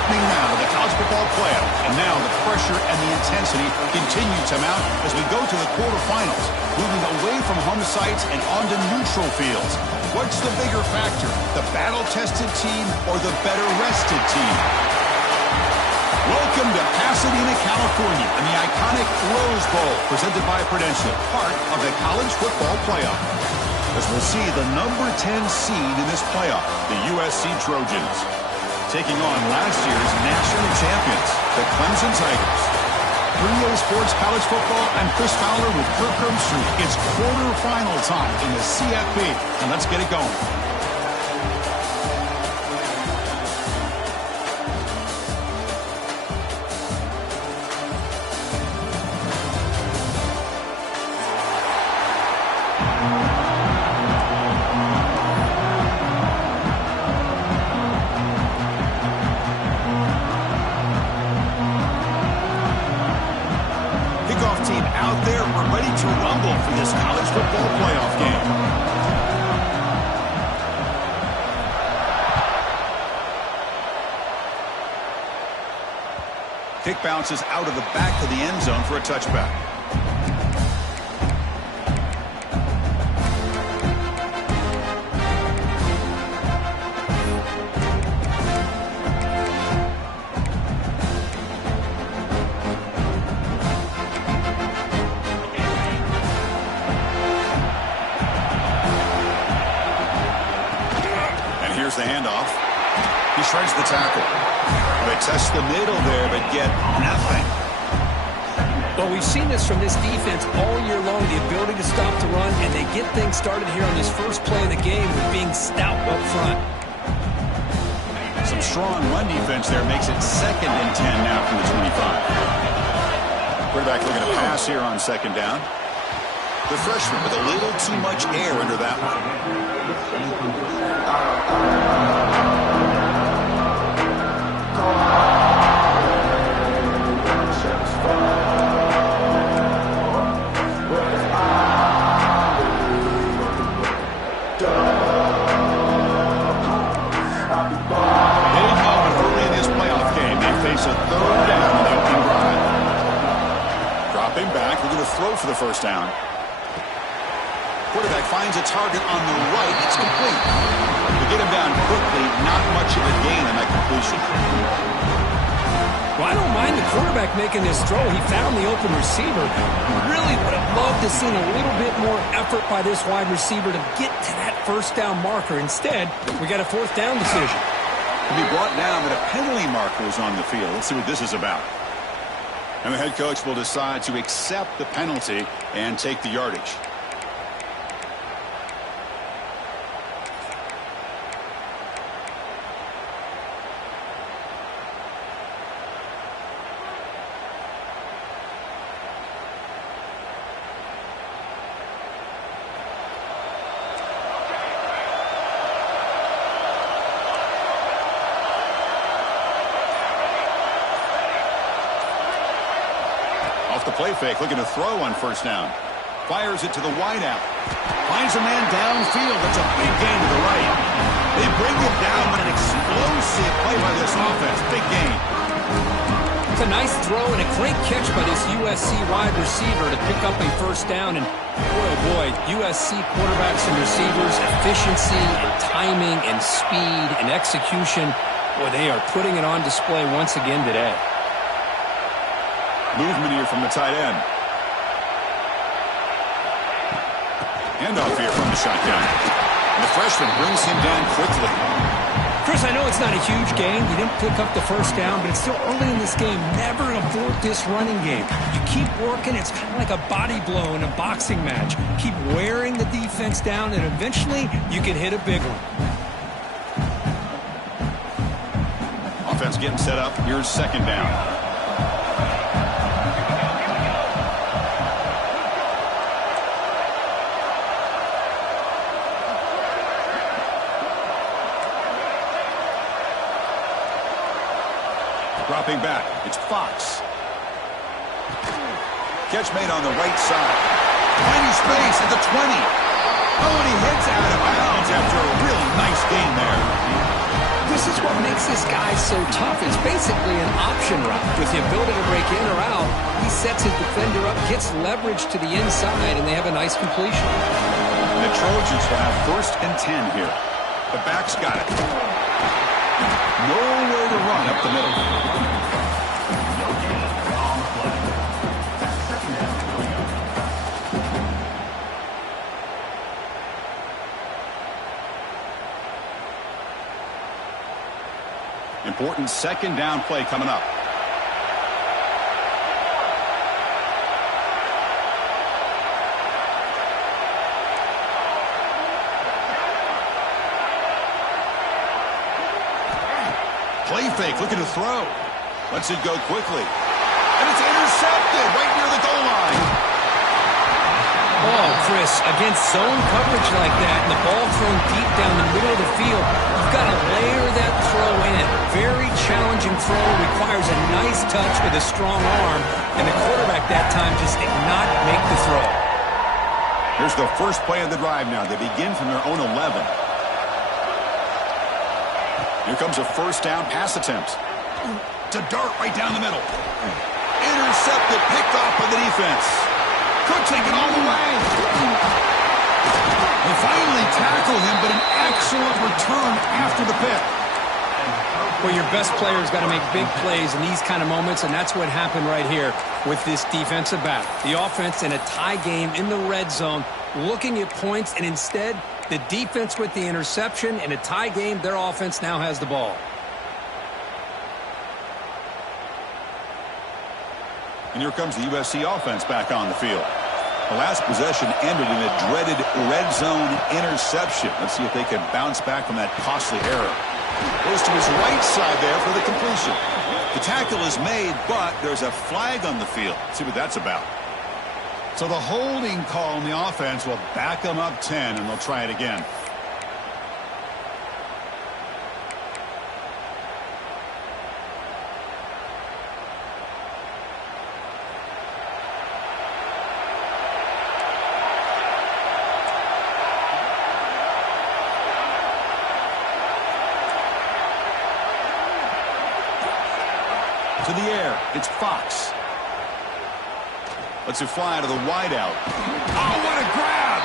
opening round of the college football playoff. And now the pressure and the intensity continue to mount as we go to the quarterfinals, moving away from home sites and onto neutral fields. What's the bigger factor, the battle-tested team or the better-rested team? Welcome to Pasadena, California, and the iconic Rose Bowl, presented by Prudential, part of the college football playoff. As we'll see the number 10 seed in this playoff, the USC Trojans, taking on last year's national champions, the Clemson Tigers. 3A Sports College Football, I'm Chris Fowler with Kirk Herbstreit. It's quarterfinal time in the CFP, and let's get it going. Team out there, we're ready to rumble for this college football playoff game. Kick bounces out of the back of the end zone for a touchback. Here's the handoff. He shreds the tackle. They test the middle there, but get nothing. Well, we've seen this from this defense all year long, the ability to stop the run, and they get things started here on this first play of the game with being stout up front. Some strong run defense there makes it 2nd and 10 now from the 25. Quarterback looking to pass here on 2nd down. The freshman with a little too much air under that one. Throw for the first down. Quarterback finds a target on the right. It's complete. To get him down quickly, not much of a gain on that completion. Well, I don't mind the quarterback making this throw. He found the open receiver. Really would have loved to seen a little bit more effort by this wide receiver to get to that first down marker. Instead, we got a 4th down decision. To be brought down, but a penalty marker is on the field. Let's see what this is about. And the head coach will decide to accept the penalty and take the yardage. Off the play fake, looking to throw on 1st down. Fires it to the wideout. Finds a man downfield. That's a big gain to the right. They bring him down with an explosive play by this offense. Big gain. It's a nice throw and a great catch by this USC wide receiver to pick up a 1st down. And boy, oh boy, USC quarterbacks and receivers, efficiency and timing and speed and execution. Boy, they are putting it on display once again today. Movement here from the tight end. Handoff here from the shotgun. And the freshman brings him down quickly. Chris, I know it's not a huge gain. You didn't pick up the 1st down, but it's still early in this game. Never abort this running game. You keep working. It's kind of like a body blow in a boxing match. Keep wearing the defense down, and eventually you can hit a big one. Offense getting set up. Here's 2nd down. Dropping back, it's Fox. Catch made on the right side. Tiny space at the 20. Oh, and he hits out of bounds after a really nice gain there. This is what makes this guy so tough. It's basically an option route. With the ability to break in or out, he sets his defender up, gets leverage to the inside, and they have a nice completion. The Trojans will have 1st and 10 here. The back's got it. Nowhere to run up the middle. Important 2nd down play coming up. Play fake, looking to throw. Lets it go quickly. And it's intercepted right near the goal line. Oh, Chris, against zone coverage like that and the ball thrown deep down the middle of the field, you've got to layer that throw in. Very challenging throw, requires a nice touch with a strong arm, and the quarterback that time just did not make the throw. Here's the first play of the drive now. They begin from their own 11. Here comes a 1st down pass attempt. To dart right down the middle. Intercepted, picked off by the defense. Could take it all the way. They finally tackle him, but an excellent return after the pick. Well, your best player's got to make big plays in these kind of moments, and that's what happened right here with this defensive back. The offense in a tie game in the red zone, looking at points, and instead, the defense with the interception. In a tie game, their offense now has the ball. And here comes the USC offense back on the field. The last possession ended in a dreaded red zone interception. Let's see if they can bounce back from that costly error. Goes to his right side there for the completion. The tackle is made, but there's a flag on the field. Let's see what that's about. So the holding call on the offense will back them up 10, and they'll try it again. To the air, it's Fox. Lets it fly to the wideout. Oh, what a grab!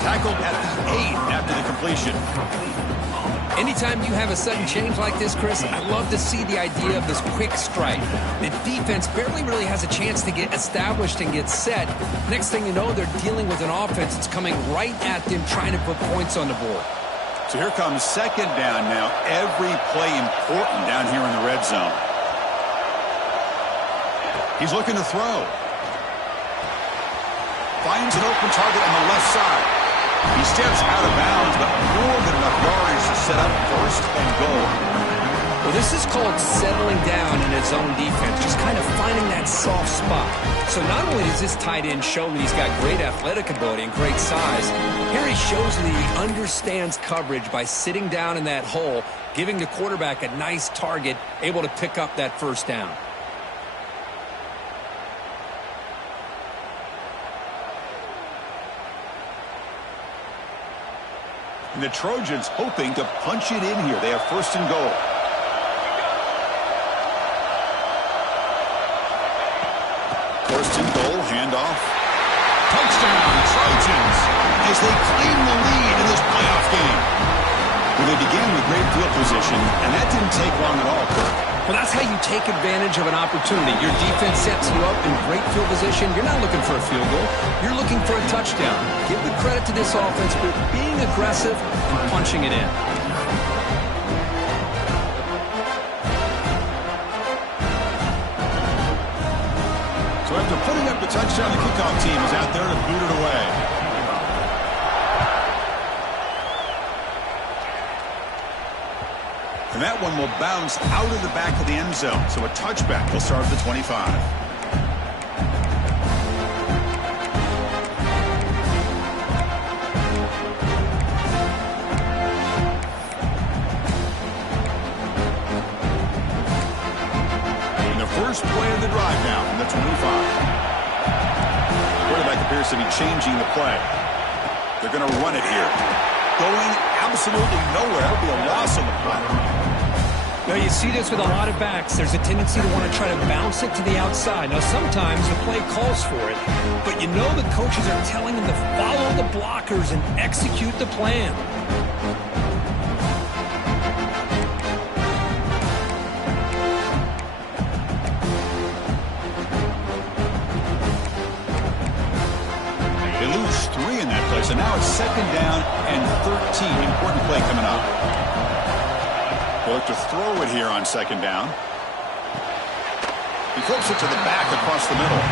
Tackled at the 8 after the completion. Anytime you have a sudden change like this, Chris, I love to see the idea of this quick strike. The defense barely really has a chance to get established and get set. Next thing you know, they're dealing with an offense that's coming right at them, trying to put points on the board. So here comes 2nd down now. Every play important down here in the red zone. He's looking to throw. Finds an open target on the left side. He steps out of bounds, but more than enough yardage to set up 1st and goal. Well, this is called settling down in his own defense, just kind of finding that soft spot. So not only does this tight end show that he's got great athletic ability and great size, here he shows that he understands coverage by sitting down in that hole, giving the quarterback a nice target, able to pick up that 1st down. And the Trojans hoping to punch it in here. They have 1st and goal. First and goal, handoff. Touchdown, Trojans, as they claim the lead in this playoff game. Well, they began with great field position, and that didn't take long at all, Kirk. Well, that's how you take advantage of an opportunity. Your defense sets you up in great field position. You're not looking for a field goal. You're looking for a touchdown. Give the credit to this offense for being aggressive and punching it in. So after putting up the touchdown, the kickoff team is out there to boot it away. And that one will bounce out of the back of the end zone. So a touchback will start at the 25. And the first play of the drive now from the 25. Quarterback appears to be changing the play. They're going to run it here. going absolutely nowhere. That would be a loss on the play. Now, you see this with a lot of backs. There's a tendency to want to try to bounce it to the outside. Now, sometimes the play calls for it, but you know the coaches are telling them to follow the blockers and execute the plan. They lose 3 in that play, so now it's 2nd down and 13. Important play coming up. They'll look to throw it here on 2nd down. He flips it to the back across the middle.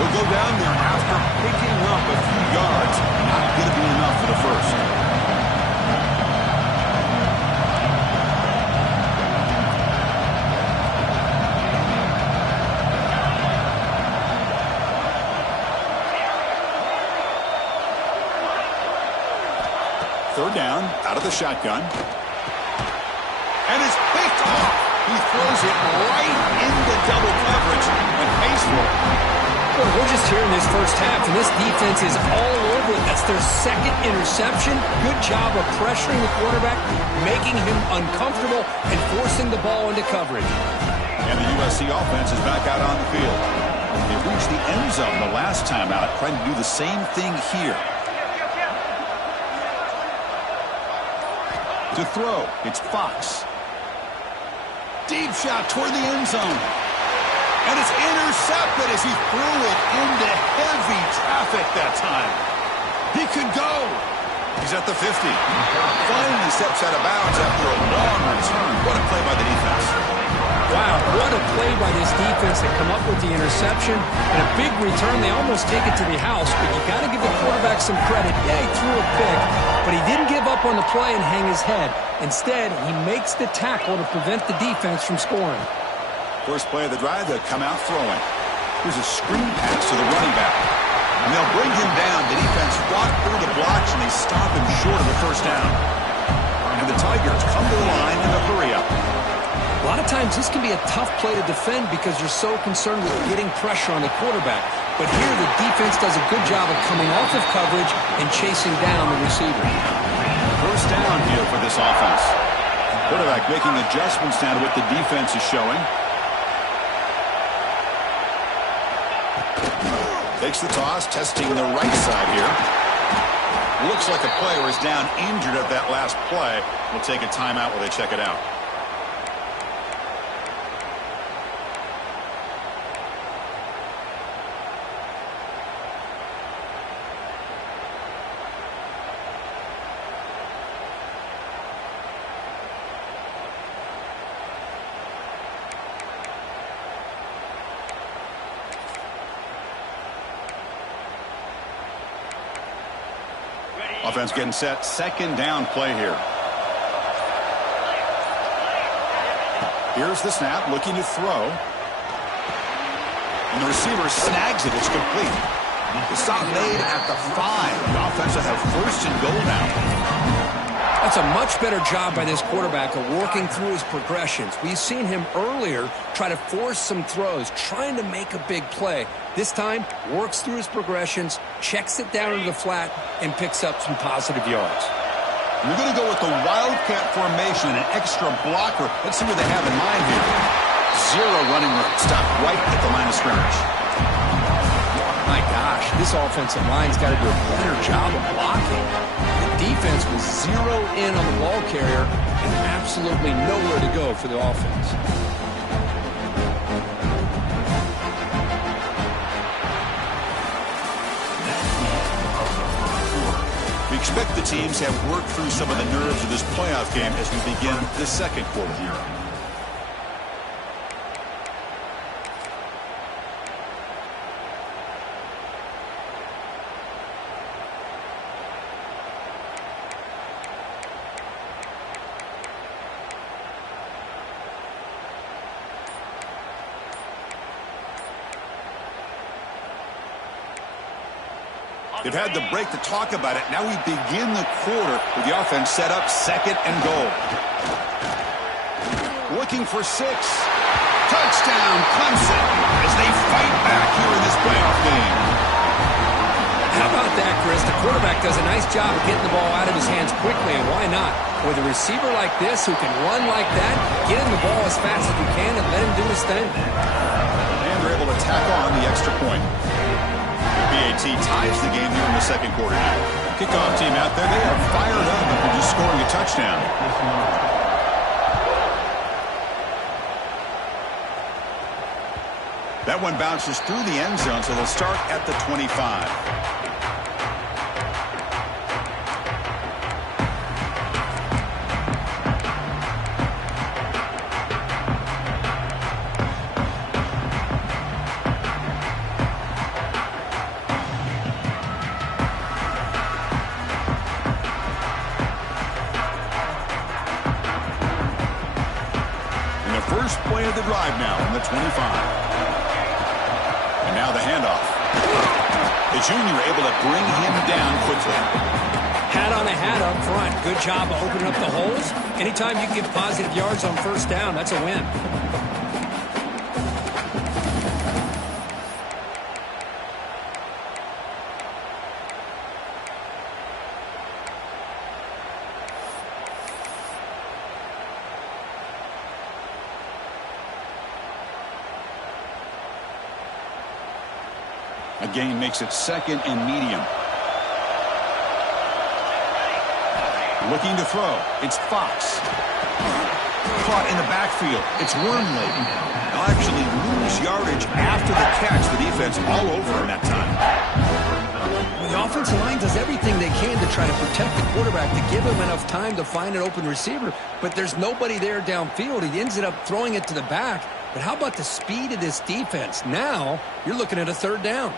He'll go down there after picking up a few yards. Not going to be enough for the first. Third down, out of the shotgun. And it's picked off. He throws it right into double coverage and pays for it. Well, we're just here in this first half, and this defense is all over it. That's their 2nd interception. Good job of pressuring the quarterback, making him uncomfortable, and forcing the ball into coverage. And the USC offense is back out on the field. They reached the end zone the last time out, trying to do the same thing here. To throw, it's Fox. Deep shot toward the end zone. And it's intercepted as he threw it into heavy traffic that time. He could go. He's at the 50. Finally steps out of bounds after a long return. What a play by the defense. Wow, what a play by this defense to come up with the interception. And a big return. They almost take it to the house, but you got to give the quarterback some credit. Yeah, he threw a pick, but he didn't give up on the play and hang his head. Instead, he makes the tackle to prevent the defense from scoring. First play of the drive, they'll come out throwing. Here's a screen pass to the running back. And they'll bring him down. The defense walk through the blocks, and they stop him short of the first down. And the Tigers come to the line in a hurry-up. A lot of times this can be a tough play to defend because you're so concerned with getting pressure on the quarterback. But here the defense does a good job of coming off of coverage and chasing down the receiver. First down here for this offense. Quarterback making adjustments now to what the defense is showing. Takes the toss, testing the right side here. Looks like a player is down injured at that last play. We'll take a timeout while they check it out. Offense getting set. 2nd down play here. Here's the snap, looking to throw. And the receiver snags it. It's complete. The stop made at the 5. The offense will have 1st and goal now. That's a much better job by this quarterback of working through his progressions. We've seen him earlier try to force some throws, trying to make a big play. This time, works through his progressions, checks it down into the flat, and picks up some positive yards. We're going to go with the Wildcat formation and an extra blocker. Let's see what they have in mind here. 0 running room. Stop right at the line of scrimmage. My gosh, this offensive line's got to do a better job of blocking. The defense will zero in on the ball carrier and absolutely nowhere to go for the offense. We expect the teams to have worked through some of the nerves of this playoff game as we begin the 2nd quarter here. They've had the break to talk about it. Now we begin the quarter with the offense set up 2nd and goal. Looking for 6. Touchdown, Clemson, as they fight back here in this playoff game. How about that, Chris. The quarterback does a nice job of getting the ball out of his hands quickly, and why not? With a receiver like this who can run like that, get him the ball as fast as you can and let him do his thing. And they're able to tack on the extra point. The PAT ties the game here in the second quarter now. Kickoff team out there, they are fired up after just scoring a touchdown. That one bounces through the end zone, so they'll start at the 25. And the first play of the drive now on the 25. Now the handoff. The junior able to bring him down quickly. Hat on a hat up front. Good job of opening up the holes. Anytime you get positive yards on first down, that's a win. A gain makes it second and medium. Looking to throw. It's Fox. Caught in the backfield. It's Wormley. They'll actually lose yardage after the catch. The defense all over him that time. Well, the offensive line does everything they can to try to protect the quarterback, to give him enough time to find an open receiver. But there's nobody there downfield. He ends up throwing it to the back. But how about the speed of this defense? Now you're looking at a third down.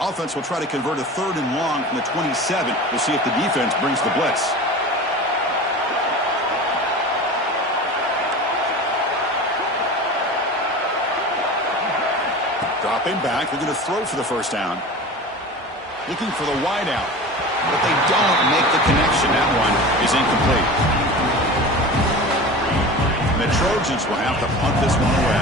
Offense will try to convert a third and long from the 27. We'll see if the defense brings the blitz. Dropping back, looking to throw for the first down. Looking for the wide out. But they don't make the connection. That one is incomplete. The Trojans will have to punt this one away.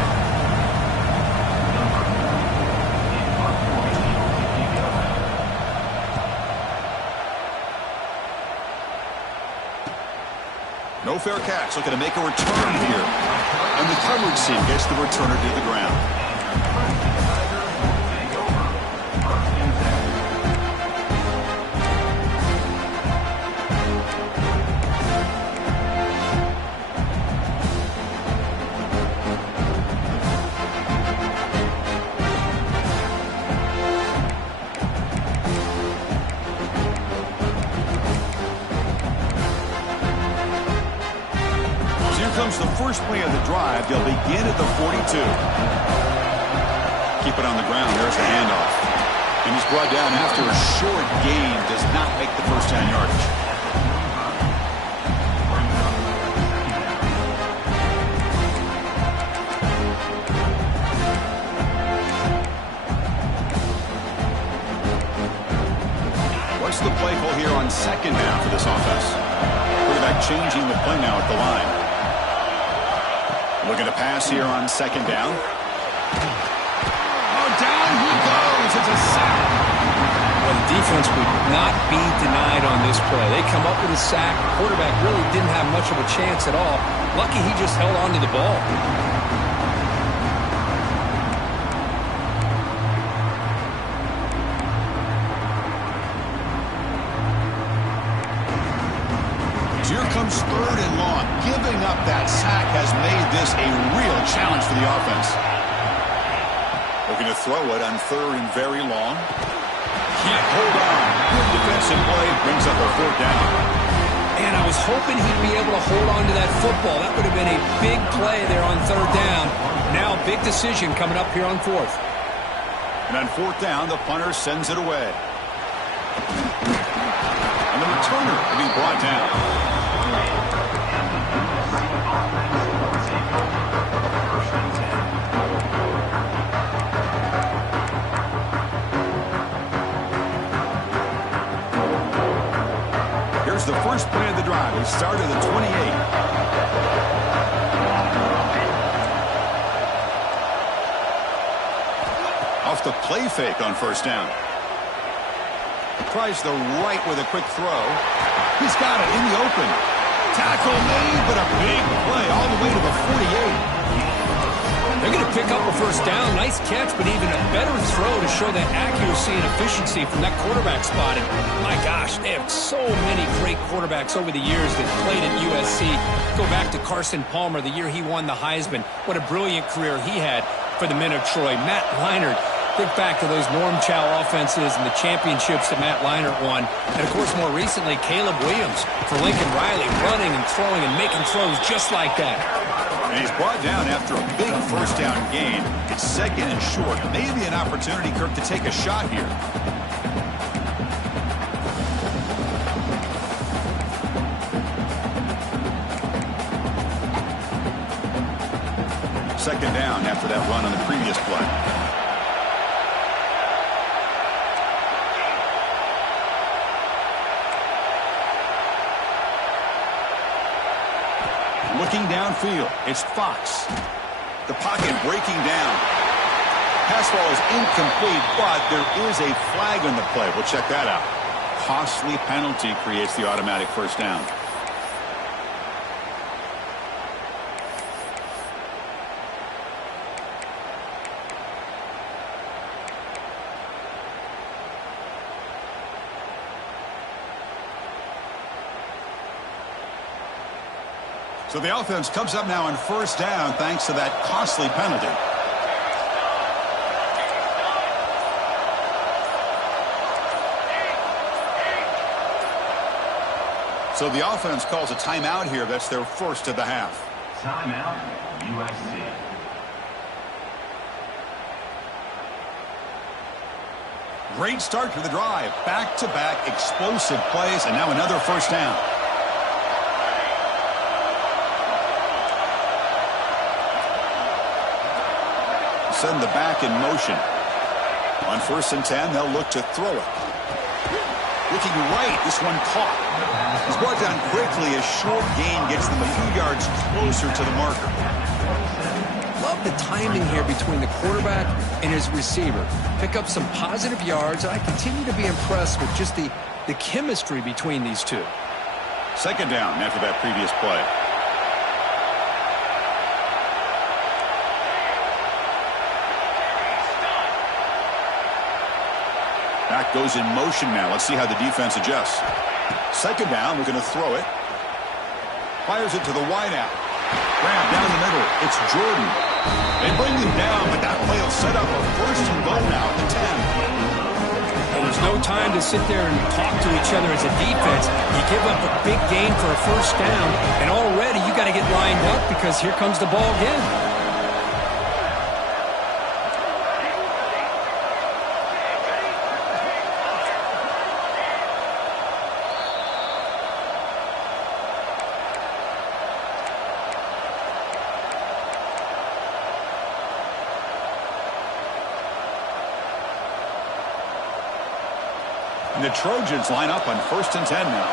No fair catch, looking to make a return here. And the coverage team gets the returner to the ground. Comes the first play of the drive. They'll begin at the 42. Keep it on the ground. There's the handoff. And he's brought down after a short gain. Does not make the first down yardage. What's the play call here on second down for this offense? Quarterback changing the play now at the line. Looking to pass here on second down. Oh, down he goes. It's a sack. Well, the defense would not be denied on this play. They come up with a sack. The quarterback really didn't have much of a chance at all. Lucky he just held on to the ball. Here comes third and long. Giving up that sack has made this a real challenge for the offense. Looking to throw it on third and very long. Can't hold on. Good defensive play. Brings up a fourth down. And I was hoping he'd be able to hold on to that football. That would have been a big play there on third down. Now big decision coming up here on fourth. And on fourth down, the punter sends it away. And the returner will be brought down. Here's the first play of the drive. He started at the 28. Off the play fake on first down. Tries the right with a quick throw. He's got it in the open. Tackle made, but a big play all the way to the 48. They're going to pick up a first down. Nice catch, but even a better throw to show that accuracy and efficiency from that quarterback spot. And my gosh, they have so many great quarterbacks over the years that played at USC. Go back to Carson Palmer, the year he won the Heisman. What a brilliant career he had for the men of Troy. Matt Leinart. Think back to those Norm Chow offenses and the championships that Matt Leinart won. And, of course, more recently, Caleb Williams for Lincoln Riley, running and throwing and making throws just like that. And he's brought down after a big first down gain. It's second and short. Maybe an opportunity, Kirk, to take a shot here. Second down after that run on the previous play. Looking downfield, it's Fox. The pocket breaking down. Pass ball is incomplete, but there is a flag on the play. We'll check that out. Costly penalty creates the automatic first down. So the offense comes up now on first down thanks to that costly penalty. So the offense calls a timeout here. That's their first of the half. Timeout, USC. Great start to the drive. Back-to-back explosive plays, and now another first down. Send the back in motion. On first and 10, they'll look to throw it. Looking right, this one caught. He's brought down quickly as short gain gets them a few yards closer to the marker. Love the timing here between the quarterback and his receiver. Pick up some positive yards, and I continue to be impressed with just the chemistry between these two. Second down after that previous play. Back goes in motion now. Let's see how the defense adjusts. Second down, we're going to throw it. Fires it to the wideout. Grab down the middle. It's Jordan. They bring him down, but that play will set up a first and goal now at the 10. Well, there's no time to sit there and talk to each other as a defense. You give up a big gain for a first down, and already you got to get lined up because here comes the ball again. The Trojans line up on first and 10 now.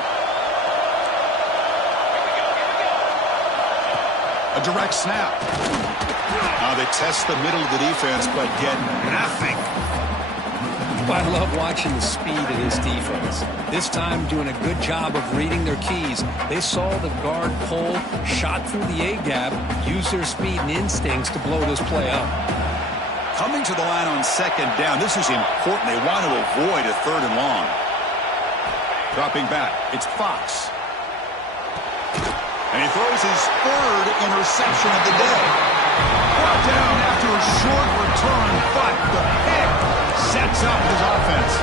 A direct snap. Now they test the middle of the defense, but get nothing. I love watching the speed of this defense. This time doing a good job of reading their keys. They saw the guard pull, shot through the A-gap, used their speed and instincts to blow this play up. Coming to the line on second down. This is important. They want to avoid a third and long. Dropping back. It's Fox. And he throws his third interception of the day. Brought down after a short return, but the pick sets up his offense.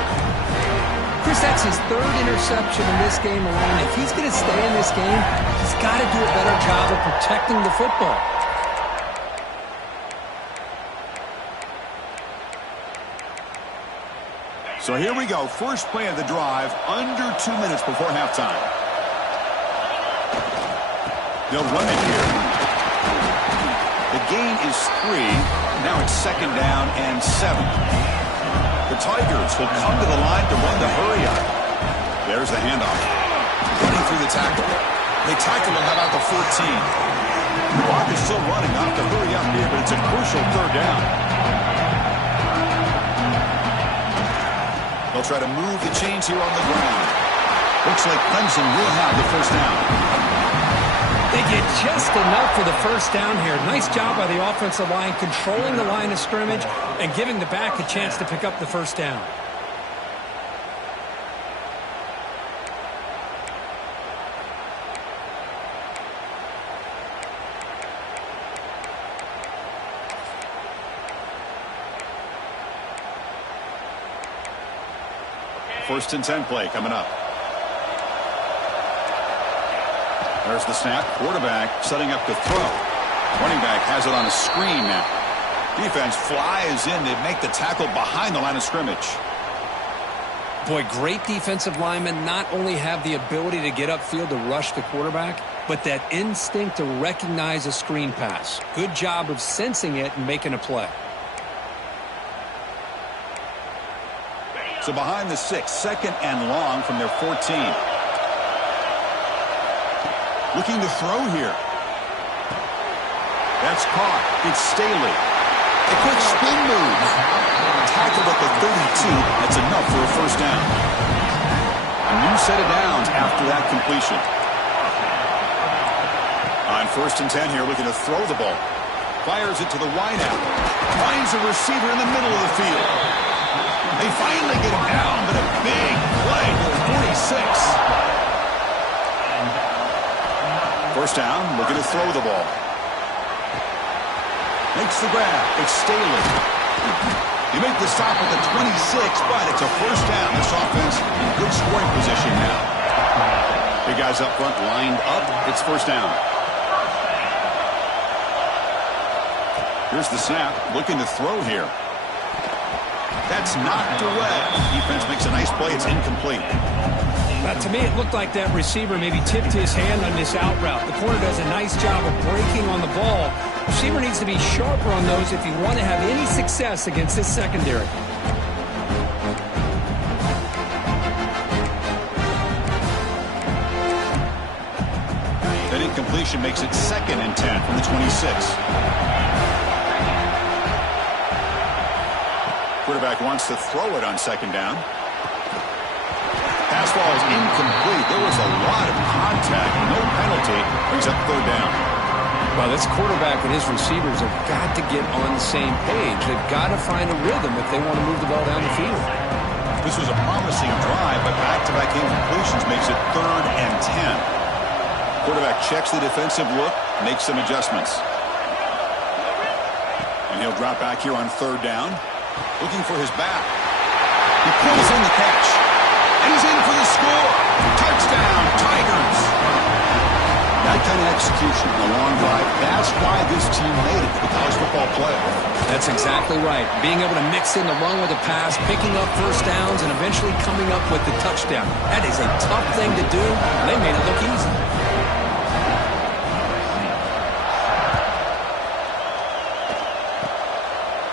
Chris, that's his third interception in this game alone. If he's going to stay in this game, he's got to do a better job of protecting the football. So here we go. First play of the drive, under 2 minutes before halftime. They'll run it here. The gain is 3. Now it's second down and 7. The Tigers will come to the line to run the hurry up. There's the handoff. Running through the tackle. They tackle him about the 14. The clock is still running. Not to hurry up here, but it's a crucial third down. They'll try to move the chains here on the ground. Looks like Clemson will have the first down. They get just enough for the first down here. Nice job by the offensive line, controlling the line of scrimmage and giving the back a chance to pick up the first down. First and 10 play coming up. There's the snap. Quarterback setting up to throw. Running back has it on a screen now. Defense flies in to make the tackle behind the line of scrimmage. Boy, great defensive linemen not only have the ability to get upfield to rush the quarterback, but that instinct to recognize a screen pass. Good job of sensing it and making a play. So behind the 6, second and long from their 14. Looking to throw here. That's caught. It's Staley. A quick spin move. Tackled at the 32. That's enough for a first down. A new set of downs after that completion. On first and 10 here, looking to throw the ball. Fires it to the wideout. Finds a receiver in the middle of the field. They finally get him down, but a big play to the 46. First down, looking to throw the ball. Makes the grab. It's Staley. He makes the stop at the 26, but it's a first down. This offense in good scoring position now. Big guys up front lined up. It's first down. Here's the snap. Looking to throw here. That's knocked away. Defense makes a nice play. It's incomplete. To me, it looked like that receiver maybe tipped his hand on this out route. The corner does a nice job of breaking on the ball. Receiver needs to be sharper on those if you want to have any success against this secondary. That incompletion makes it second and 10 from the 26. Quarterback wants to throw it on second down. Pass ball is incomplete. There was a lot of contact. No penalty. Brings up third down. Well, this quarterback and his receivers have got to get on the same page. They've got to find a rhythm if they want to move the ball down the field. This was a promising drive, but back-to-back incompletions makes it third and 10. Quarterback checks the defensive look, makes some adjustments. And he'll drop back here on third down. Looking for his back. He pulls in the catch. And he's in for the score. Touchdown, Tigers. That kind of execution, a long drive, that's why this team made it to the college football playoff. That's exactly right. Being able to mix in the run with the pass, picking up first downs, and eventually coming up with the touchdown. That is a tough thing to do, and they made it look easy.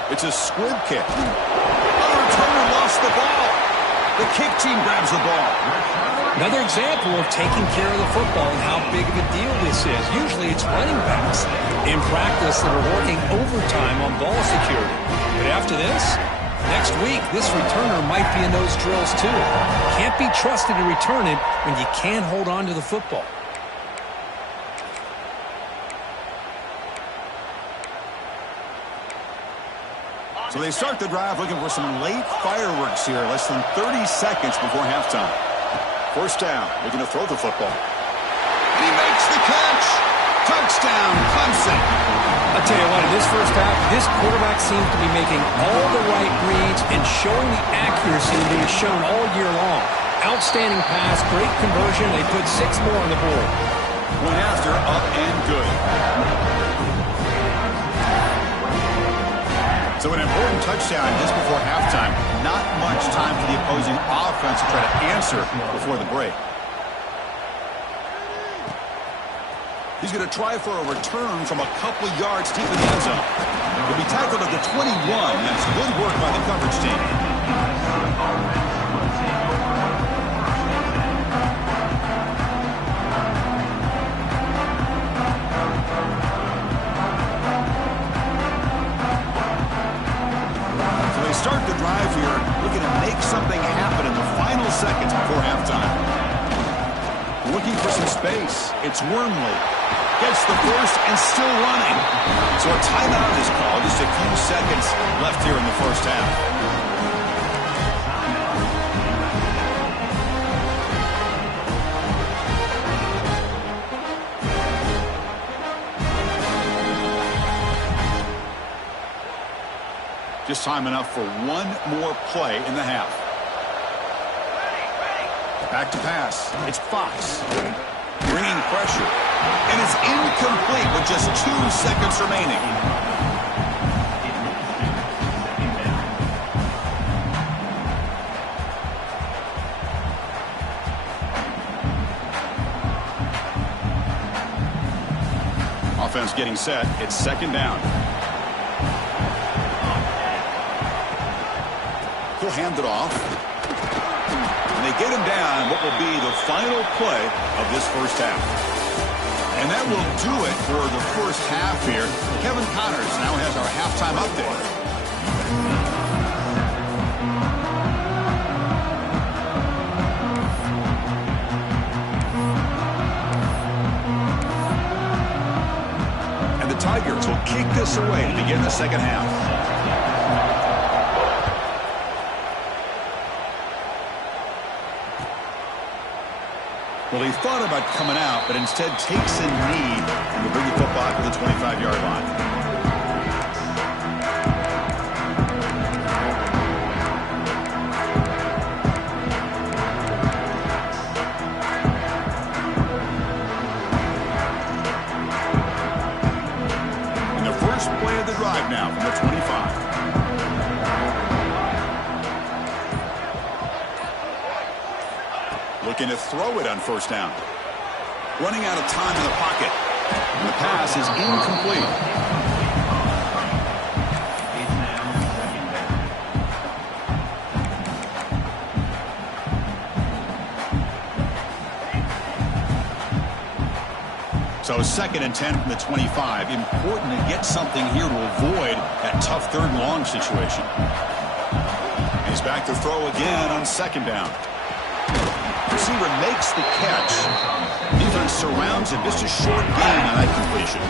It's a squib kick. Another returner lost the ball. The kick team grabs the ball. Another example of taking care of the football and how big of a deal this is. Usually it's running backs in practice that are working overtime on ball security. But after this, next week, this returner might be in those drills too. Can't be trusted to return it when you can't hold on to the football. So they start the drive looking for some late fireworks here, less than 30 seconds before halftime. First down, looking to throw the football. And he makes the catch. Touchdown, Clemson. I'll tell you what, in this first half, this quarterback seems to be making all the right reads and showing the accuracy that he has shown all year long. Outstanding pass, great conversion. They put 6 more on the board. Point after, up and good. So an important touchdown just before halftime. Not much time for the opposing offense to try to answer before the break. He's going to try for a return from a couple of yards deep in the end zone. He'll be tackled at the 21. That's good work by the coverage team. They start the drive here looking to make something happen in the final seconds before halftime. Looking for some space. It's Wormley. Gets the first and still running. So a timeout is called. Just a few seconds left here in the first half. Just time enough for one more play in the half. Back to pass. It's Fox. Bringing pressure. And it's incomplete with just 2 seconds remaining. Offense getting set. It's second down. He'll hand it off. And they get him down what will be the final play of this first half. And that will do it for the first half here. Kevin Connors now has our halftime update. And the Tigers will kick this away to begin the second half. Well, he thought about coming out, but instead takes a knee and will bring the football to the 25-yard line. And the first play of the drive now from the 25. Looking to throw it on first down. Running out of time in the pocket. And the pass is incomplete. So 2nd and 10 from the 25. Important to get something here to avoid that tough third and long situation. He's back to throw again on second down. Receiver makes the catch. Defense surrounds him. Just a short gain on that completion.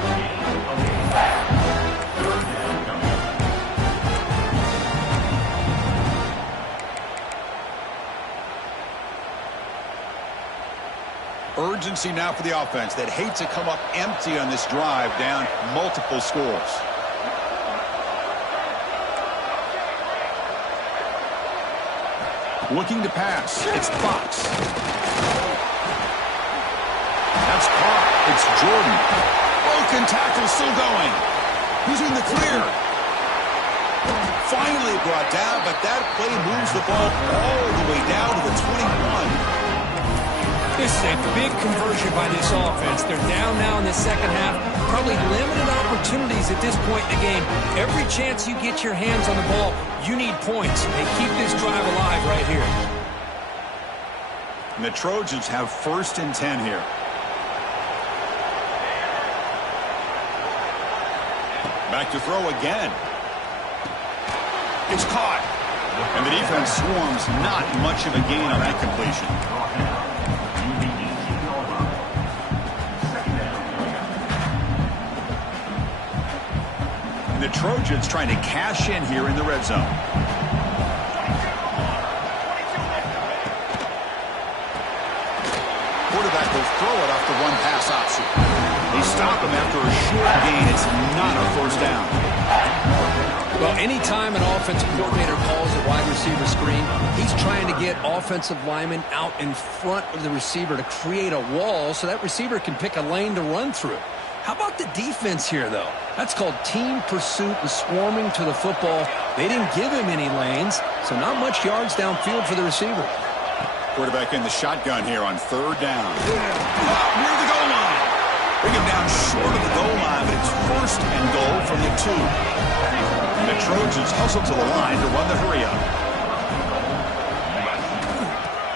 Urgency now for the offense. They'd hate to come up empty on this drive, down multiple scores. Looking to pass. It's Fox. That's caught. It's Jordan. Broken tackle still going. He's in the clear. Finally brought down, but that play moves the ball all the way down to the 21. This is a big conversion by this offense. They're down now in the second half. Probably limited opportunities at this point in the game. Every chance you get your hands on the ball, you need points. They keep this drive alive right here. And the Trojans have 1st and 10 here. Back to throw again. It's caught. And the defense swarms. Not much of a gain on that completion. The Trojans trying to cash in here in the red zone. Quarterback will throw it off the one pass option. They stop him after a short gain. It's not a first down. Well, anytime an offensive coordinator calls a wide receiver screen, he's trying to get offensive linemen out in front of the receiver to create a wall so that receiver can pick a lane to run through. How about the defense here, though? That's called team pursuit and swarming to the football. They didn't give him any lanes, so not much yards downfield for the receiver. Quarterback in the shotgun here on 3rd down. Near the goal line. Bring him down short of the goal line, but it's 1st and goal from the 2. And the Trojans hustle to the line to run the hurry up.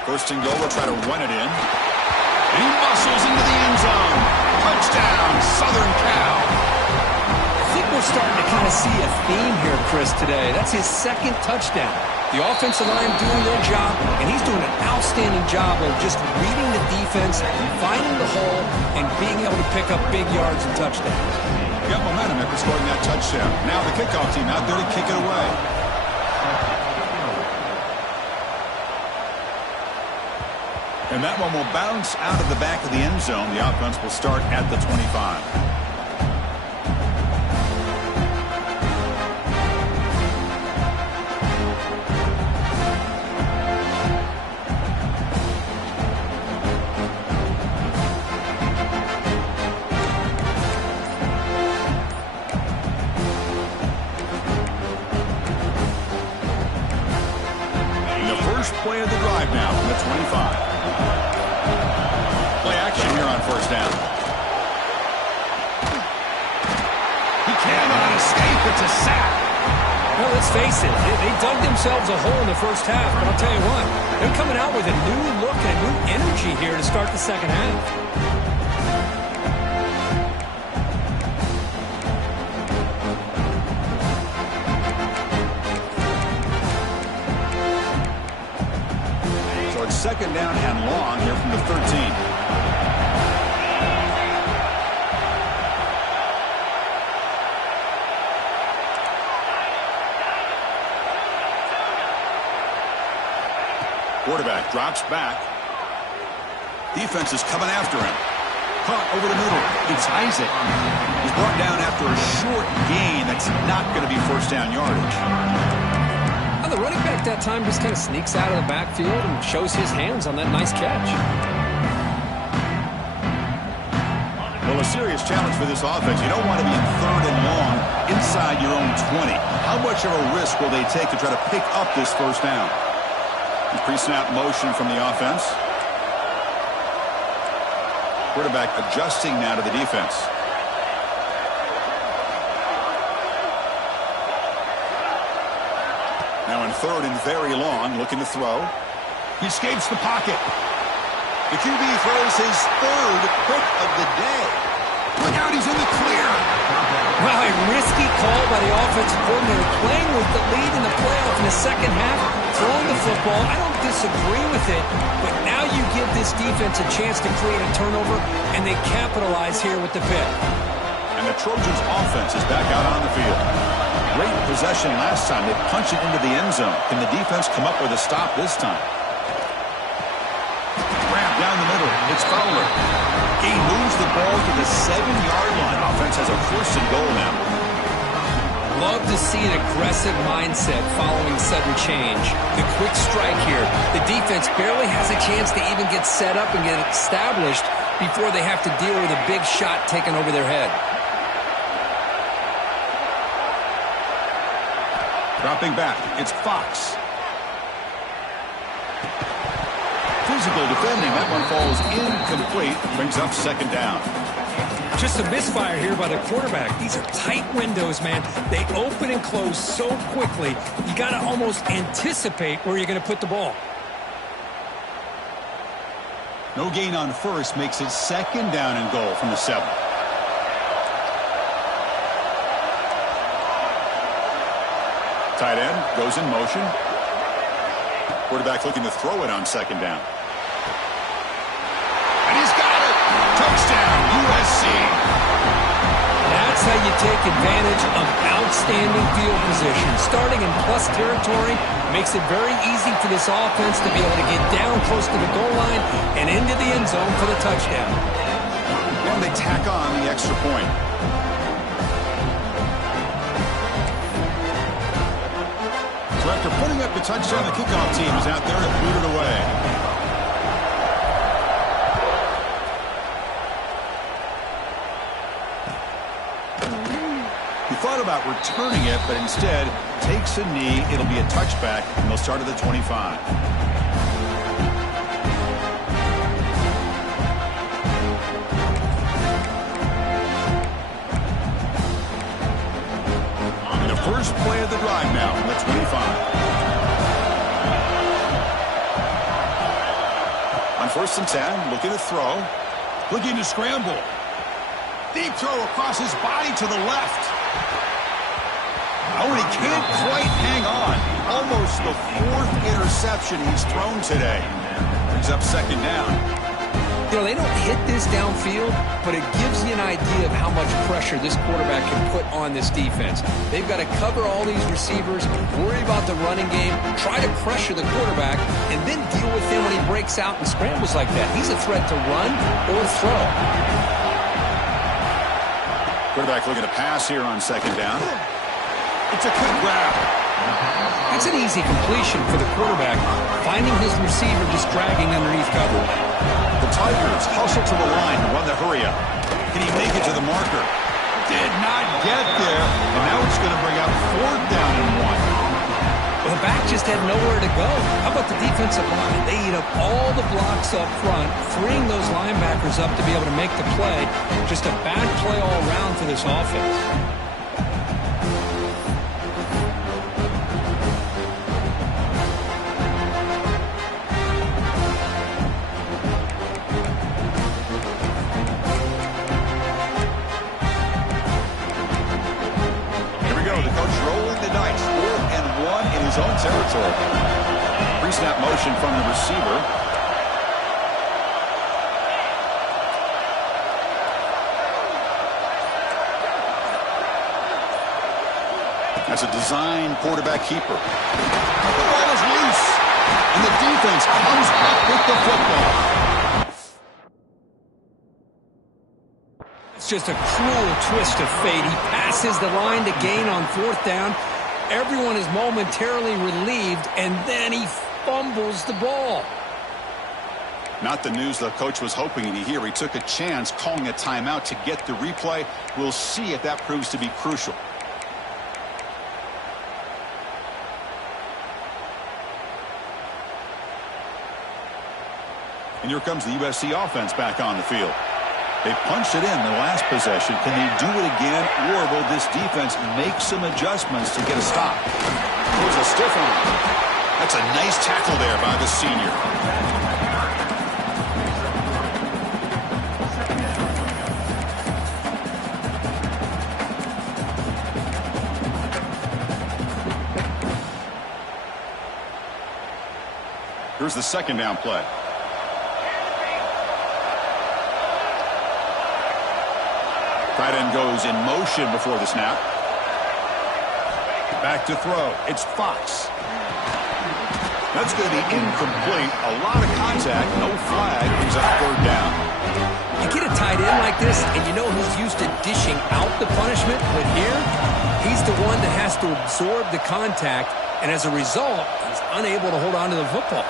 1st and goal, they'll try to run it in. He muscles into the end zone. Touchdown, Southern Cal. I think we're starting to kind of see a theme here, Chris, today. That's his second touchdown. The offensive line doing their job, and he's doing an outstanding job of just reading the defense, finding the hole, and being able to pick up big yards and touchdowns. Got momentum after scoring that touchdown. Now the kickoff team out there to kick it away. And that one will bounce out of the back of the end zone. The offense will start at the 25. Play of the drive now from the 25. Play action here on first down. He cannot escape. It's a sack. Well, let's face it. They dug themselves a hole in the first half, but I'll tell you what, they're coming out with a new look and a new energy here to start the second half. Second down and long here from the 13. Quarterback drops back. Defense is coming after him. Caught over the middle. It's Isaac. He's brought down after a short gain. That's not going to be first down yardage. The running back that time just kind of sneaks out of the backfield and shows his hands on that nice catch. Well, a serious challenge for this offense. You don't want to be in third and long inside your own 20. How much of a risk will they take to try to pick up this first down? Pre-snap motion from the offense. Quarterback adjusting now to the defense. Now in third and very long, looking to throw. He escapes the pocket. The QB throws his third pick of the day. Look out, he's in the clear. Wow, a risky call by the offensive coordinator, playing with the lead in the playoff in the second half, throwing the football. I don't disagree with it, but now you give this defense a chance to create a turnover, and they capitalize here with the pick. And the Trojans' offense is back out on the field. Great possession last time. They punched it into the end zone. Can the defense come up with a stop this time? Grab down the middle. It's Fowler. He moves the ball to the 7-yard line. Offense has a first and goal now. Love to see an aggressive mindset following sudden change. The quick strike here. The defense barely has a chance to even get set up and get established before they have to deal with a big shot taken over their head. Dropping back, it's Fox. Physical defending, that one falls incomplete, brings up second down. Just a misfire here by the quarterback. These are tight windows, man. They open and close so quickly, you got to almost anticipate where you're going to put the ball. No gain on first makes it second down and goal from the 7. Tight end goes in motion. Quarterback looking to throw it on second down. And he's got it! Touchdown, USC! That's how you take advantage of outstanding field position. Starting in plus territory makes it very easy for this offense to be able to get down close to the goal line and into the end zone for the touchdown. And they tack on the extra point. So after putting up the touchdown, the kickoff team is out there to boot it away. He thought about returning it, but instead takes a knee. It'll be a touchback, and they'll start at the 25. First play of the drive now from the 25. On first and 10, looking to throw. Looking to scramble. Deep throw across his body to the left. Oh, and he can't quite hang on. Almost the 4th interception he's thrown today. Brings up 2nd down. You know, they don't hit this downfield, but it gives you an idea of how much pressure this quarterback can put on this defense. They've got to cover all these receivers, worry about the running game, try to pressure the quarterback, and then deal with him when he breaks out and scrambles like that. He's a threat to run or throw. Quarterback looking to pass here on 2nd down. It's a quick grab. That's an easy completion for the quarterback, finding his receiver just dragging underneath cover. The Tigers hustle to the line to run the hurry-up. Can he make it to the marker? Did not get there, and now it's going to bring out 4th down and 1. Well, the back just had nowhere to go. How about the defensive line? They eat up all the blocks up front, freeing those linebackers up to be able to make the play. Just a bad play all around for this offense. Own territory. Pre-snap motion from the receiver. That's a design quarterback keeper. The ball is loose, and the defense comes back with the football. It's just a cruel twist of fate. He passes the line to gain on 4th down. Everyone is momentarily relieved, and then he fumbles the ball. Not the news the coach was hoping to hear. He took a chance calling a timeout to get the replay. We'll see if that proves to be crucial. And here comes the USC offense back on the field. They punched it in the last possession. Can they do it again, or will this defense make some adjustments to get a stop? There's a stiff one. That's a nice tackle there by the senior. Here's the 2nd down play. Tight end goes in motion before the snap. Back to throw. It's Fox. That's going to be incomplete. A lot of contact. No flag. Brings up 3rd down. You get a tight end like this, and you know he's used to dishing out the punishment. But here, he's the one that has to absorb the contact, and as a result, he's unable to hold on to the football.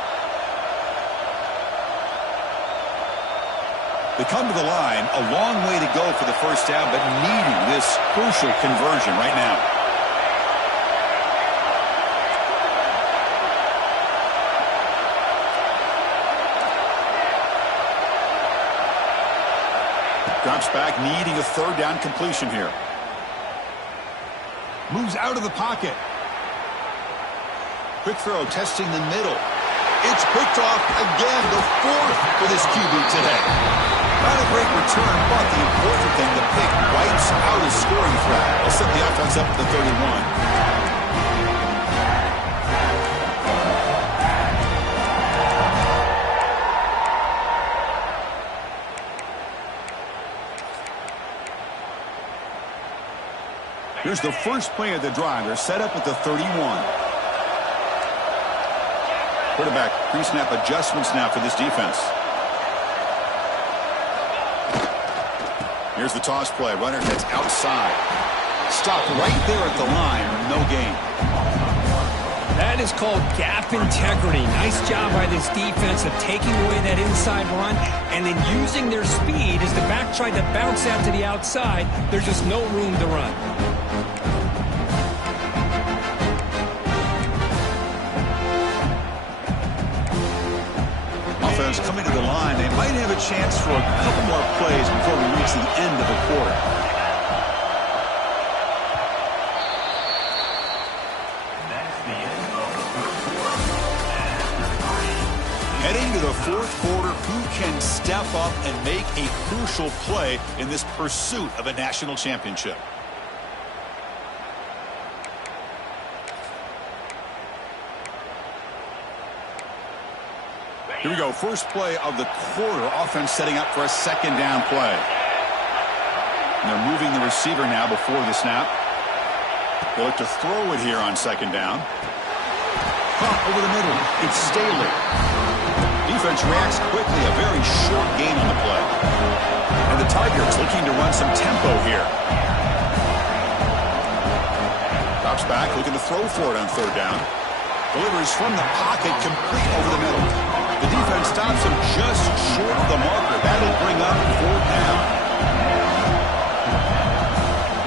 They come to the line, a long way to go for the 1st down, but needing this crucial conversion right now. Drops back, needing a 3rd down completion here. Moves out of the pocket. Quick throw, testing the middle. It's picked off again, the 4th for this QB today. Not a great return, but the important thing, the pick wipes out a scoring threat. They'll set the offense up at the 31. Here's the first play of the drive. They're set up at the 31. Quarterback pre-snap adjustments now for this defense. Here's the toss play. Runner heads outside. Stopped right there at the line. No gain. That is called gap integrity. Nice job by this defense of taking away that inside run and then using their speed as the back tried to bounce out to the outside. There's just no room to run. Offense coming to the line. They might have a chance for a couple more plays before we reach the end of the quarter. Heading to the 4th quarter, who can step up and make a crucial play in this pursuit of a national championship? Here we go. First play of the quarter. Offense setting up for a second down play. And they're moving the receiver now before the snap. They look to throw it here on second down. Caught over the middle. It's Staley. Defense reacts quickly. A very short gain on the play. And the Tigers looking to run some tempo here. Drops back, looking to throw for it on third down. Delivers from the pocket, complete over the middle. The defense stops him just short of the marker. That'll bring up fourth down.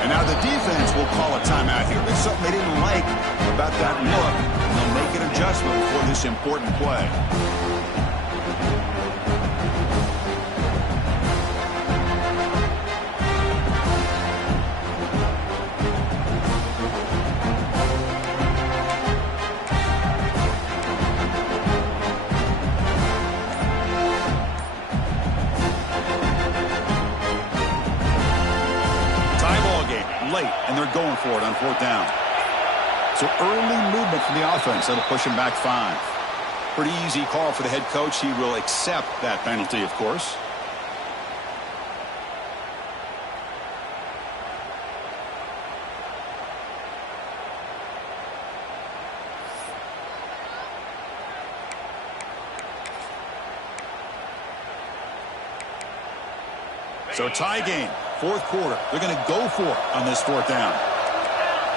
And now the defense will call a timeout here. There's something they didn't like about that look. And they'll make an adjustment for this important play. And they're going for it on fourth down. So early movement from the offense. That'll push him back 5. Pretty easy call for the head coach. He will accept that penalty, of course. So tie game. Fourth quarter. They're going to go for it on this fourth down.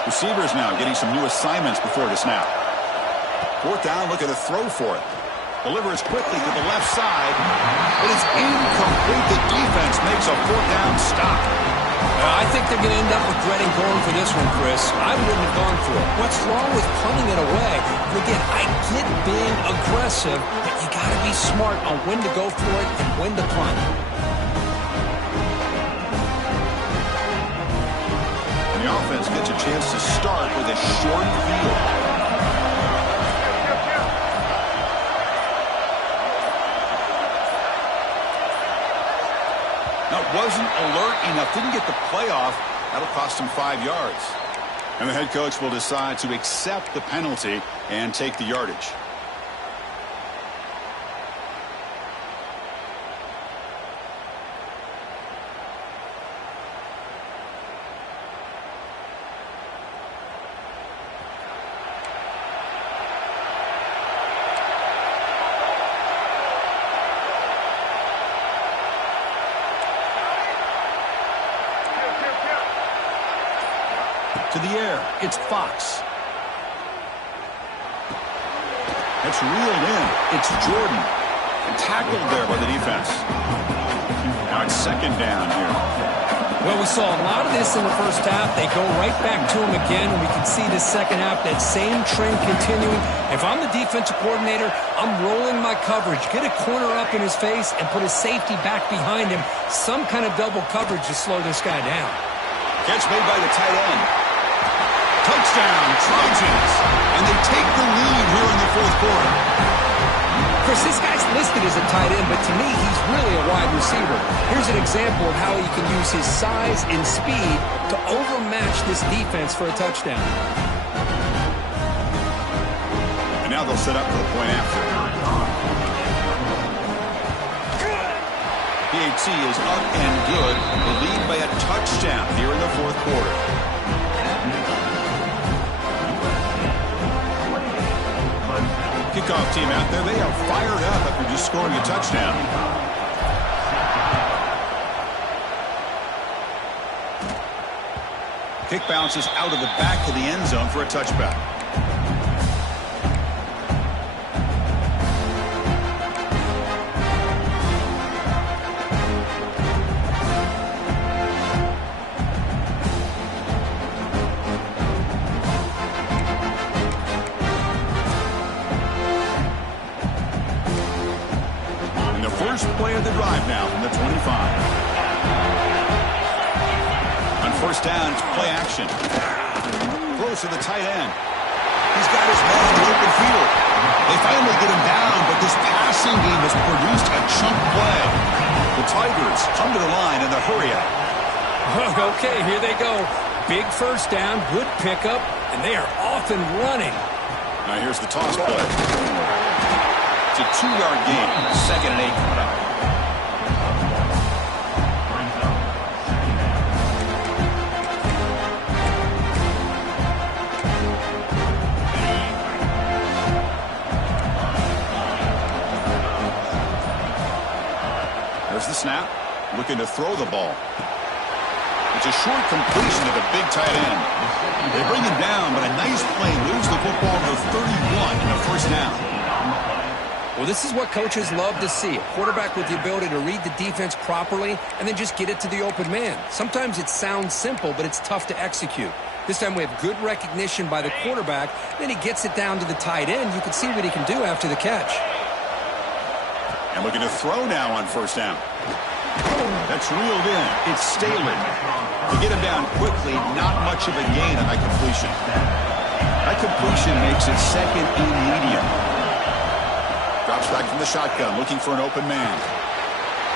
Receivers now getting some new assignments before the snap. Fourth down, looking to throw for it. Delivers quickly to the left side. But it's incomplete. The defense makes a fourth down stop. I think they're going to end up regretting going for this one, Chris. I wouldn't have gone for it. What's wrong with punting it away? And again, I get being aggressive, but you got to be smart on when to go for it and when to punt. The offense gets a chance to start with a short field. Now, wasn't alert enough. Didn't get the play off. That'll cost him 5 yards. And the head coach will decide to accept the penalty and take the yardage. To the air, it's Fox. It's reeled in. It's Jordan. And tackled there by the defense. Now it's second down here. Well, we saw a lot of this in the first half. They go right back to him again, and we can see the second half, that same trend continuing. If I'm the defensive coordinator, I'm rolling my coverage. Get a corner up in his face and put his safety back behind him. Some kind of double coverage to slow this guy down. Catch made by the tight end. Touchdown, Trojans. And they take the lead here in the fourth quarter. Chris, this guy's listed as a tight end, but to me, he's really a wide receiver. Here's an example of how he can use his size and speed to overmatch this defense for a touchdown. And now they'll set up for the point after. PAT is up and good. They lead by a touchdown here in the fourth quarter. Kickoff team out there. They are fired up after just scoring a touchdown. Kick bounces out of the back of the end zone for a touchback. First play of the drive now from the 25. On first down, it's play action. Throws to the tight end. He's got his man in the open field. They finally get him down, but this passing game has produced a chunk play. The Tigers come to the line in the hurry up. Okay, here they go. Big first down, good pickup, and they are off and running. Now here's the toss play. It's a 2-yard gain. 2nd and 8 coming up. There's the snap. Looking to throw the ball. It's a short completion to the big tight end. They bring him down, but a nice play moves the football to 31 in the first down. Well, this is what coaches love to see. A quarterback with the ability to read the defense properly and then just get it to the open man. Sometimes it sounds simple, but it's tough to execute. This time we have good recognition by the quarterback. Then he gets it down to the tight end. You can see what he can do after the catch. And looking to throw now on first down. That's reeled in. It's Staley. To get him down quickly, not much of a gain on that completion. That completion makes it 2nd and medium. Drops back from the shotgun, looking for an open man.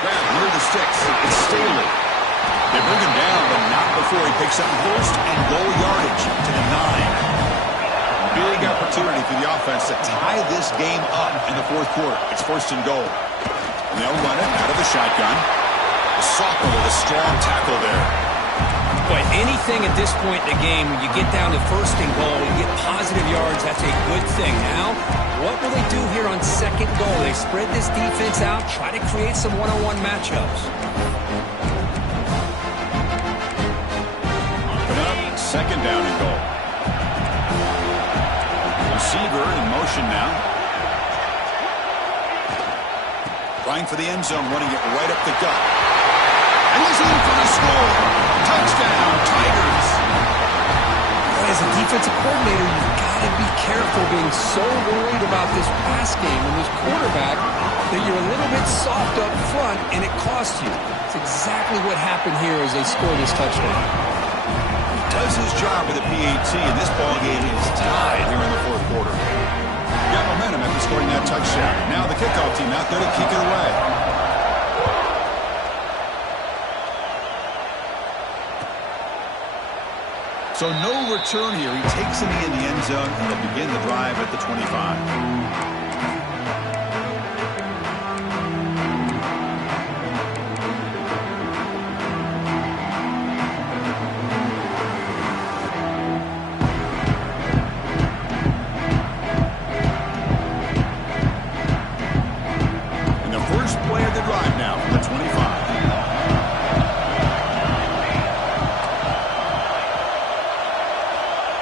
Grab near the sticks. It's Staley. They bring him down, but not before he picks up 1st and goal yardage to the 9. Big opportunity for the offense to tie this game up in the 4th quarter. It's 1st and goal. And they'll run it out of the shotgun. Soccer with a strong tackle there. But anything at this point in the game, when you get down to 1st and goal, you get positive yards, that's a good thing. Now, what will they do here on 2nd goal? They spread this defense out, try to create some one-on-one matchups. Coming up, 2nd down and goal. Receiver in motion now. Trying for the end zone, running it right up the gut. And he's in for the score. Touchdown, Tigers. As a defensive coordinator, you've got to be careful being so worried about this pass game and this quarterback that you're a little bit soft up front and it costs you. It's exactly what happened here as they score this touchdown. He does his job with a PAT, and this ballgame is tied here in the 4th quarter. Got momentum after scoring that touchdown. Now the kickoff team out there to kick it away. So no return here. He takes him in the end zone, and they'll begin the drive at the 25.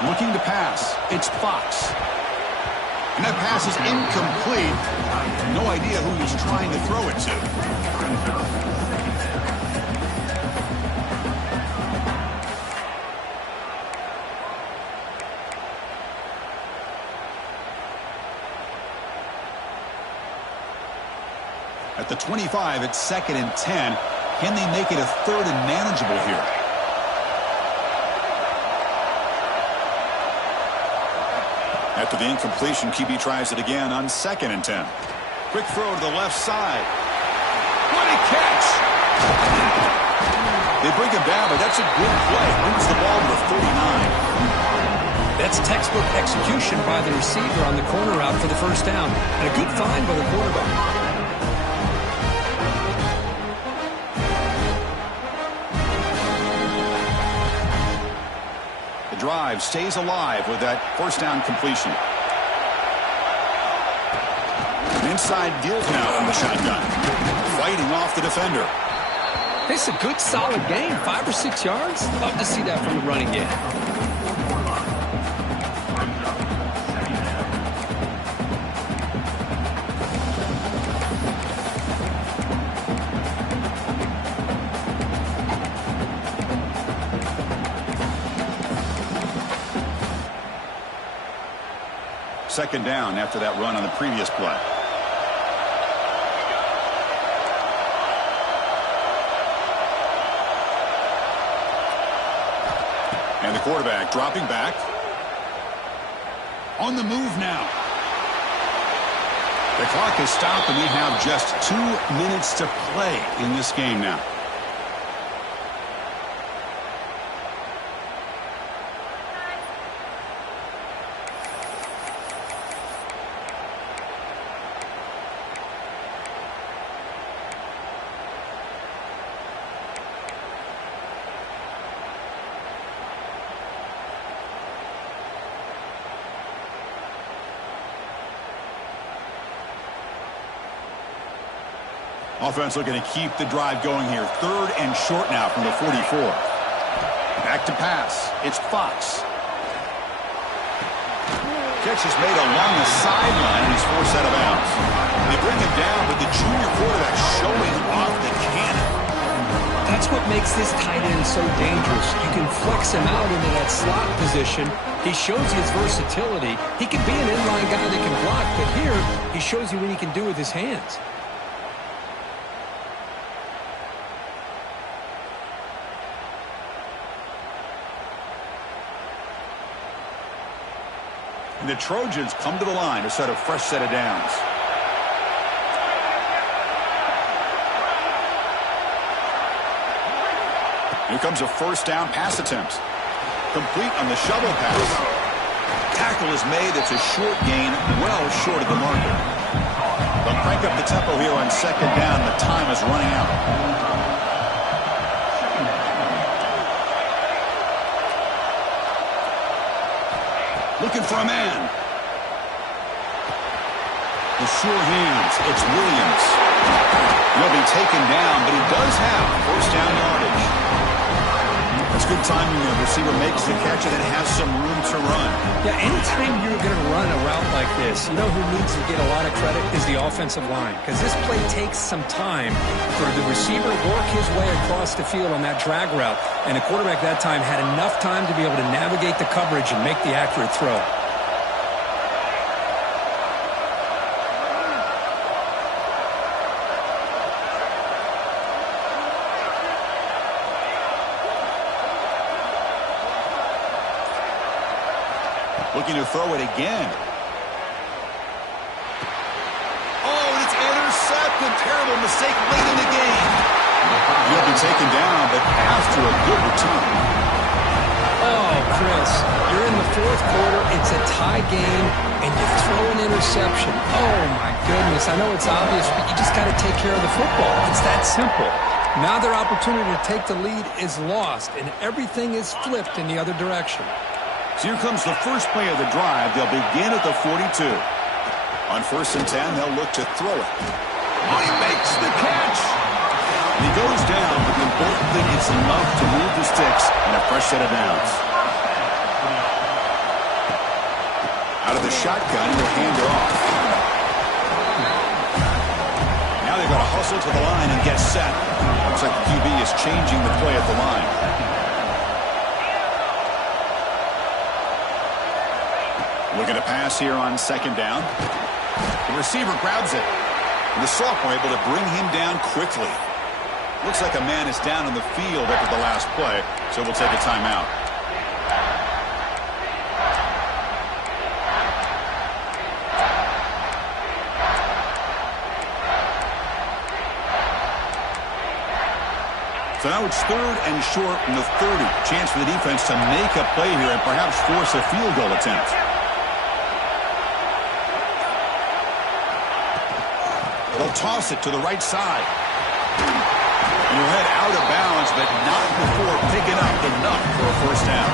Looking to pass. It's Fox. And that pass is incomplete. No idea who he's trying to throw it to. At the 25, it's 2nd and 10. Can they make it a 3rd and manageable here? After the incompletion, QB tries it again on 2nd and 10. Quick throw to the left side. What a catch! They bring him down, but that's a good play. Moves the ball to the 49. That's textbook execution by the receiver on the corner route for the 1st down. And a good find by the quarterback. Drive stays alive with that 1st down completion. Inside Gills now from the shotgun, fighting off the defender. It's a good solid gain, 5 or 6 yards. Love to see that from the running game. Second down after that run on the previous play. And the quarterback dropping back. On the move now. The clock is stopped and we have just 2 minutes to play in this game now. Offense looking to keep the drive going here. 3rd and short now from the 44. Back to pass. It's Fox. Catch is made along the sideline, and he's forced out of bounds. They bring him down, but the junior quarterback showing off the cannon. That's what makes this tight end so dangerous. You can flex him out into that slot position. He shows his versatility. He can be an inline guy that can block, but here he shows you what he can do with his hands. And the Trojans come to the line to set a fresh set of downs. Here comes a first down pass attempt. Complete on the shovel pass. Tackle is made. It's a short gain, well short of the marker. They'll crank up the tempo here on 2nd down. The time is running out. Looking for a man. The sure hands. It's Williams. He'll be taken down, but he does have first down yardage. That's good timing. The receiver makes the catch and then has some room to run. Yeah, anytime you're going to run a route like this, you know who needs to get a lot of credit is the offensive line. Because this play takes some time for the receiver to work his way across the field on that drag route. And the quarterback that time had enough time to be able to navigate the coverage and make the accurate throw. Looking to throw it again. Oh, and it's intercepted. Terrible mistake late in the game. He'll be taken down, but after a good return. Oh, Chris, you're in the 4th quarter. It's a tie game, and you throw an interception. Oh, my goodness. I know it's obvious, but you just got to take care of the football. It's that simple. Now their opportunity to take the lead is lost, and everything is flipped in the other direction. So here comes the first play of the drive. They'll begin at the 42. On 1st and 10, they'll look to throw it. Oh, he makes the catch. He goes down, but the important thing is enough to move the sticks and a fresh set of downs. Out of the shotgun, he'll hand it off. Now they've got to hustle to the line and get set. Looks like the QB is changing the play at the line. Looking to pass here on 2nd down. The receiver grabs it. And the sophomore able to bring him down quickly. Looks like a man is down on the field after the last play, so we'll take a timeout. So now it's 3rd and short from the 30. Chance for the defense to make a play here and perhaps force a field goal attempt. They'll toss it to the right side. And he'll head out of bounds, but not before picking up enough for a first down.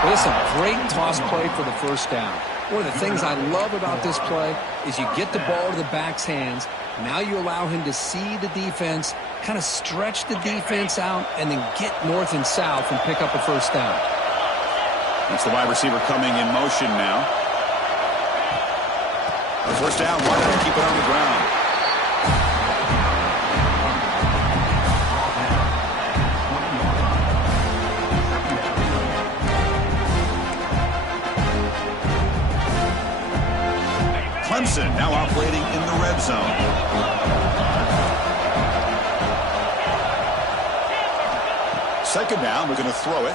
Well, this is a great toss play for the first down. One of the things I love about this play is you get the ball to the back's hands. Now you allow him to see the defense, kind of stretch the defense out, and then get north and south and pick up a first down. That's the wide receiver coming in motion now. The first down, wanted to keep it on the ground. Clemson now operating in the red zone. Second down, we're going to throw it.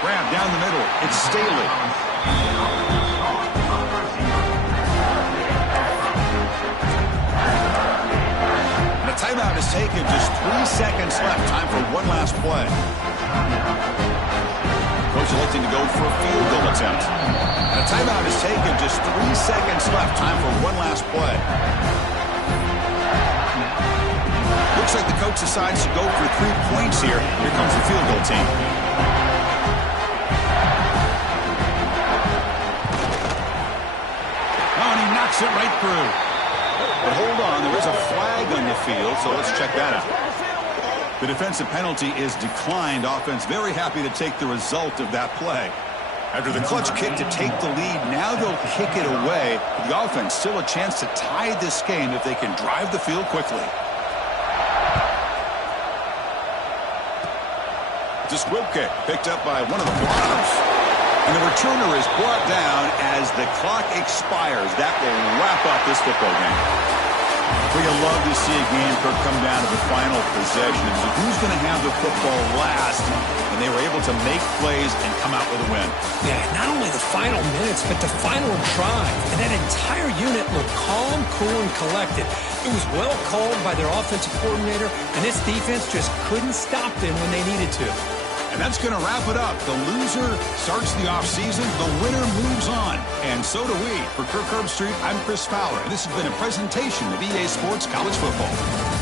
Grab down the middle. It's Staley. And a timeout is taken. Just 3 seconds left. Time for one last play. Coach electing to go for a field goal attempt. And a timeout is taken. Just 3 seconds left. Time for one last play. Looks like the coach decides to go for 3 points here. Here comes the field goal team. Oh, and he knocks it right through. But hold on, there is a flag on the field, so let's check that out. The defensive penalty is declined. Offense very happy to take the result of that play. After the clutch kick to take the lead, now they'll kick it away. The offense still a chance to tie this game if they can drive the field quickly. It's a squib kick picked up by one of the blockers. And the returner is brought down as the clock expires. That will wrap up this football game. We love to see a game come down to the final possession. So who's going to have the football last? And they were able to make plays and come out with a win. Yeah, not only the final minutes, but the final drive. And that entire unit looked calm, cool, and collected. It was well called by their offensive coordinator, and this defense just couldn't stop them when they needed to. And that's going to wrap it up. The loser starts the offseason. The winner moves on. And so do we. For Kirk Herbstreit, I'm Chris Fowler. And this has been a presentation of EA Sports College Football.